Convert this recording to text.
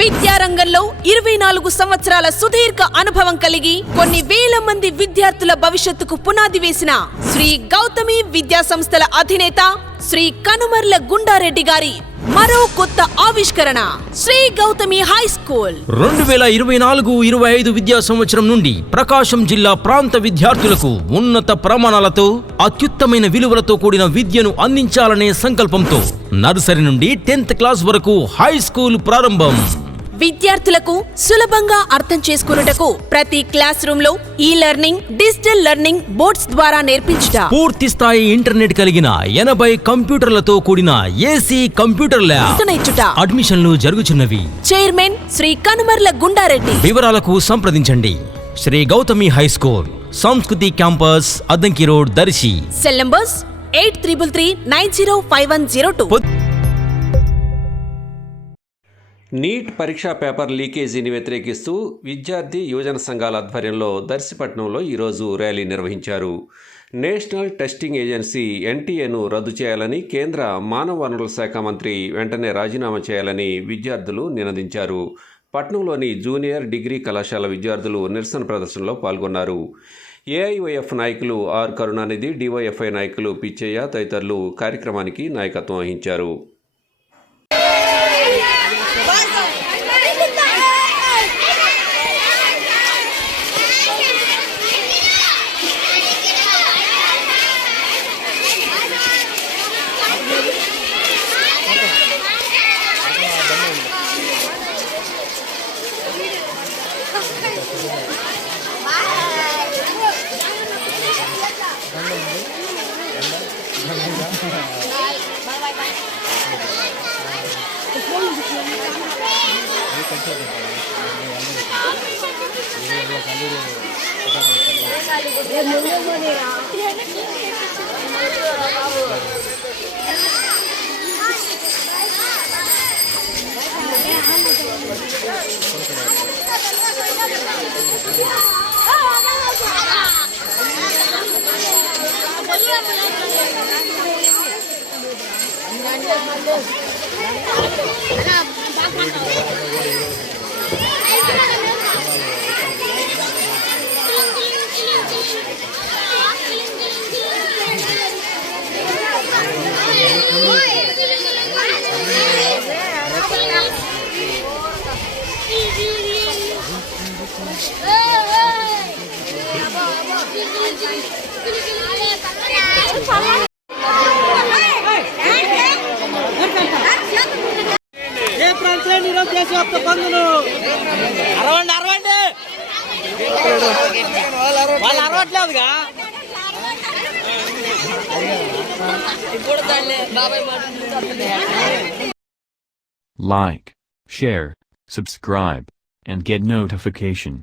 విద్యారంగంలో 24 సంవత్సరాల సుదీర్ఘ అనుభవం కలిగి కొన్ని వేల మంది విద్యార్థుల భవిష్యత్తుకు పునాది వేసిన శ్రీ గౌతమి విద్యా సంస్థల అధినేత శ్రీ కనుమర్ల గుండారెడ్డి గారి మరో కొత్త ఆవిష్కరణ శ్రీ గౌతమి హై స్కూల్ 2024-25 విద్యా సంవత్సరం నుండి ప్రకాశం జిల్లా ప్రాంత విద్యార్థులకు ఉన్నత ప్రమాణాలతో అత్యుత్తమైన విలువలతో కూడిన విద్యను అందించాలనే సంకల్పంతో నర్సరీ నుండి 10th క్లాస్ వరకు హై స్కూల్ ప్రారంభం. విద్యార్థులకు సులభంగా అర్థం చేసుకున్నటకు ప్రతి క్లాస్ రూమ్ లో ఈ లెర్నింగ్, డిజిటల్ లెర్నింగ్ బోర్డ్స్ ద్వారా నేర్పించుట, పూర్తి స్థాయి ఇంటర్నెట్ కలిగిన 80 కంప్యూటర్లతో కూడిన ఏసీ కంప్యూటర్ ల్యాబ్, అడ్మిషన్లు జరుగుచున్నవి. చైర్మన్ శ్రీ కనుమర్ల గుండారెడ్డి. వివరాలకు సంప్రదించండి. Shri Gautami high school, Sanskriti campus, Addanki road, Darsi. Cell numbers 8333905102. NEET పరీక్షా పేపర్ లీకేజీని వ్యతిరేకిస్తూ విద్యార్థి యువజన సంఘాల ఆధ్వర్యంలో దర్శిపట్నంలో ఈరోజు ర్యాలీ నిర్వహించారు. నేషనల్ టెస్టింగ్ ఏజెన్సీ ఎన్టీఏను రద్దు చేయాలని, కేంద్ర మానవ వనరుల శాఖ మంత్రి వెంటనే రాజీనామా చేయాలని విద్యార్థులు నినదించారు. పట్నంలోని జూనియర్ డిగ్రీ కళాశాల విద్యార్థులు నిరసన ప్రదర్శనలో పాల్గొన్నారు. ఏఐవైఎఫ్ నాయకులు ఆర్ కరుణానిధి, డివైఎఫ్ఐ నాయకులు పిచ్చయ్య తదితరులు కార్యక్రమానికి నాయకత్వం వహించారు. Like, share, subscribe, and get notification.